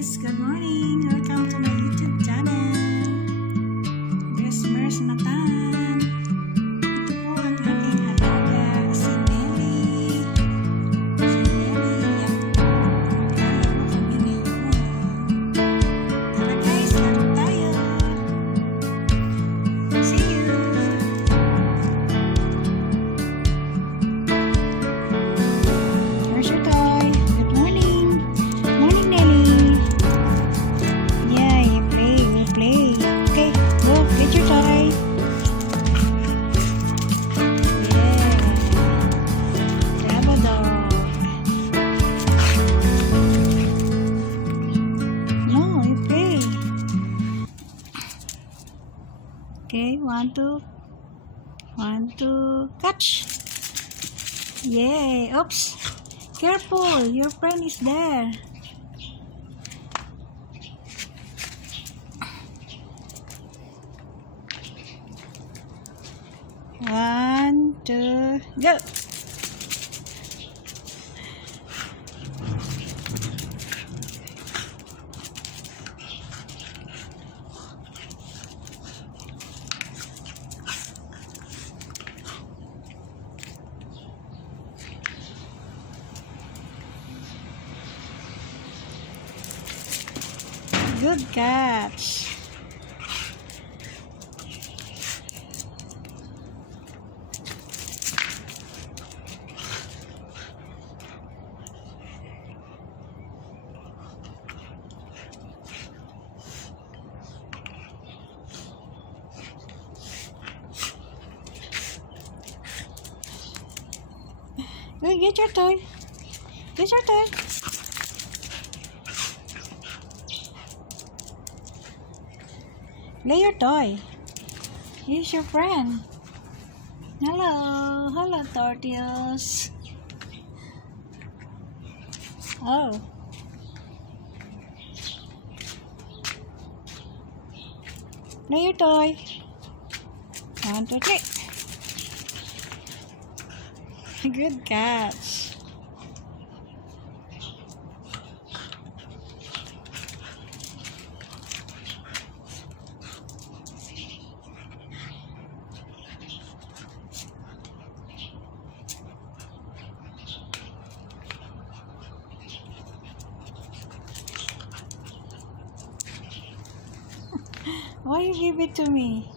guys! Good morning! Welcome to my YouTube channel! This Mers Matan. Ito po ang aking alaga, si Nellie. Si Nellie. Maglalaro kami ngayon. Tara guys, laro tayo! See you! Where's your toy? Good morning! Morning, Nellie! Yeah, you play. Okay, go, get your toy. Yeah. Grab a dog. No, you play. Okay, one, two, catch. Yay! Oops! Careful! Your friend is there. One, two, go! Good catch. Go get your toy. Get your toy. Play your toy. Here's your friend. Hello, tortillas. Oh. Play your toy. 1, 2, 3. Good catch. Why you give it to me?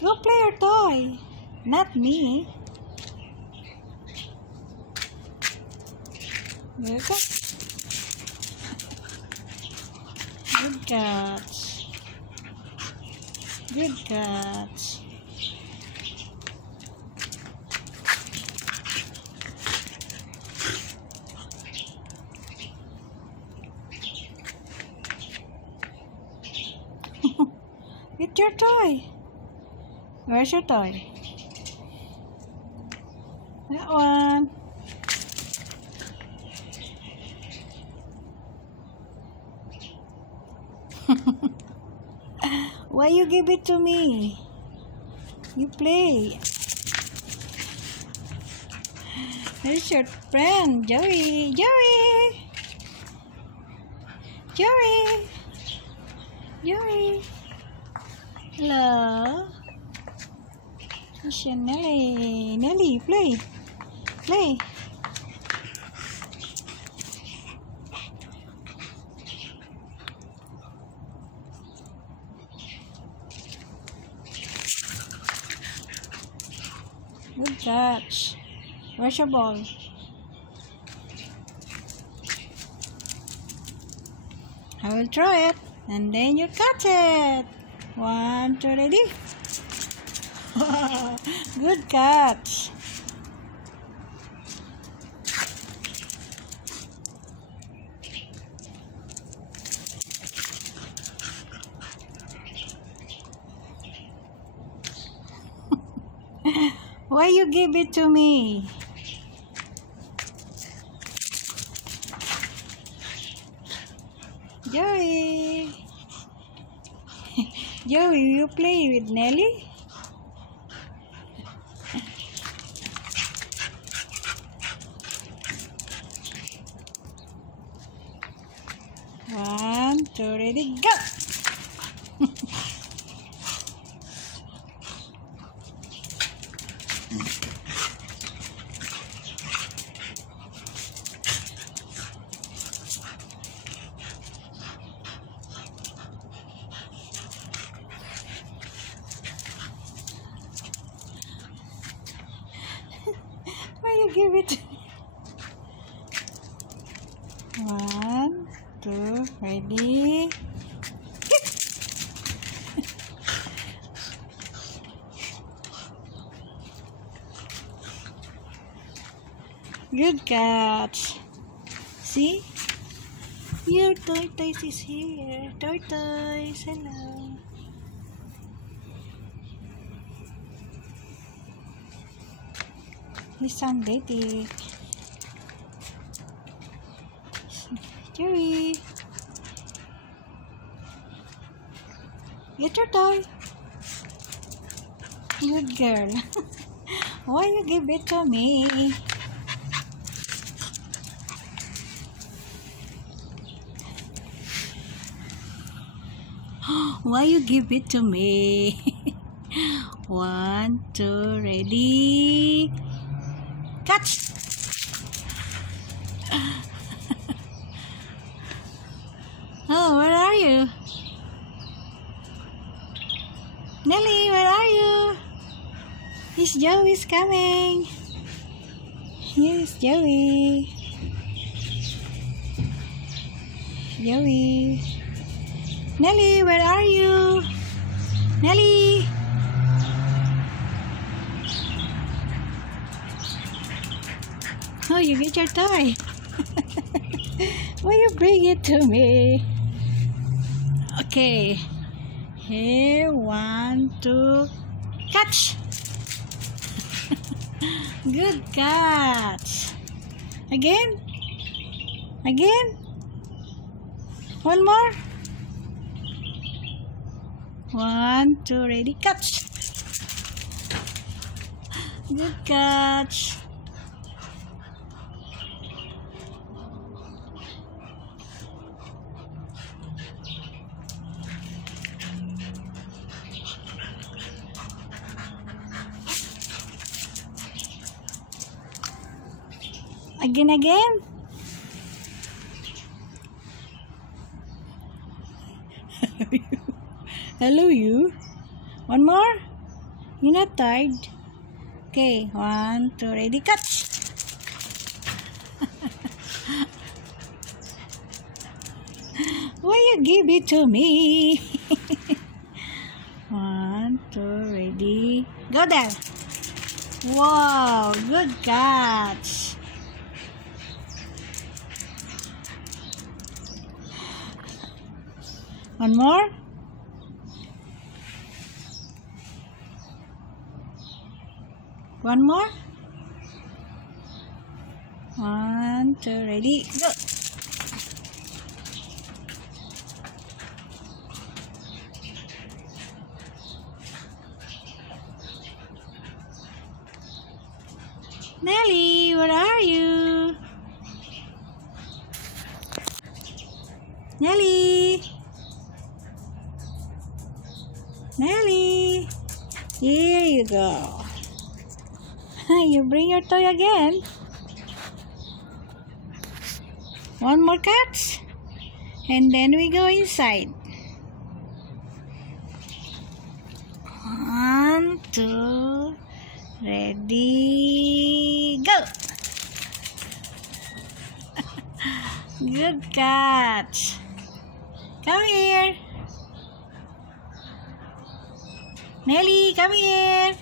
Go play your toy, not me. There you go. Good catch. Good catch. Get your toy. Where's your toy? That one. Why you give it to me? You play. There's your friend, Joey. Joey. Hello. It's your Nellie. Nellie, play. Good catch. Where's your ball? I will throw it, and then you catch it. 1, 2, ready? Good catch. Why you give it to me? Joey. Joey, you play with Nellie? One, 1, 2, ready, go! Why you give it? 1, 2, ready. Good catch. See? Your tortoise is here. Tortoise, hello. He's sunbathing. Jerry, get your toy. Good girl. Why you give it to me? Why you give it to me? 1, 2, ready. Catch! Oh, where are you? Nellie, where are you? His Joey's coming. Here's Joey. Joey. Nellie, where are you? Nellie. Oh, you get your toy. Why you bring it to me? Okay. Here, 1, 2, catch. Good catch. Again. Again. One more. 1, 2, ready, catch. Good catch. Again. Hello, you. One more. You're not tired. Okay, 1, 2, ready, catch. Why you give it to me? 1, 2, ready, go there. Wow, good catch. One more. One more. 1, 2, ready, go. Nellie, where are you? Nellie. Nellie. Here you go. You bring your toy again. One more catch. And then we go inside. 1, 2, ready, go. Good catch. Come here. Nellie, come here.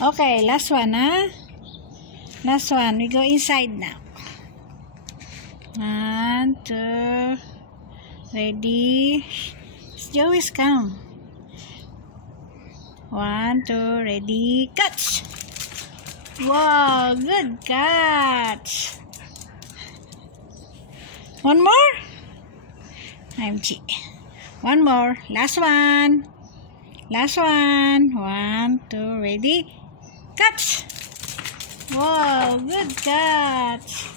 Okay, last one, huh? Last one. We go inside now. 1, 2, ready. Joey's come. 1, 2, ready, catch. Wow, good catch. One more. OMG. One more. Last one. Last one. 1, 2, ready, catch. Wow, good catch.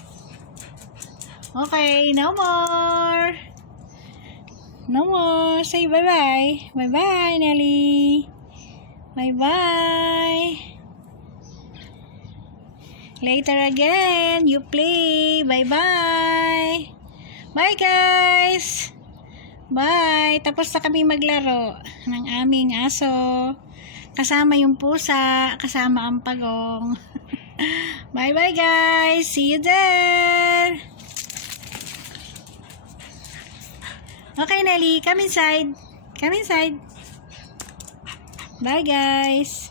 Okay, no more. No more. Say bye-bye. Bye-bye, Nelly. Bye-bye. Later again, you play. Bye-bye. Bye, guys. Bye. Tapos na kami maglaro ng aming aso. Kasama yung pusa, kasama ang pagong. Bye-bye, guys. See you there. Okay, Nelly. Come inside. Come inside. Bye, guys.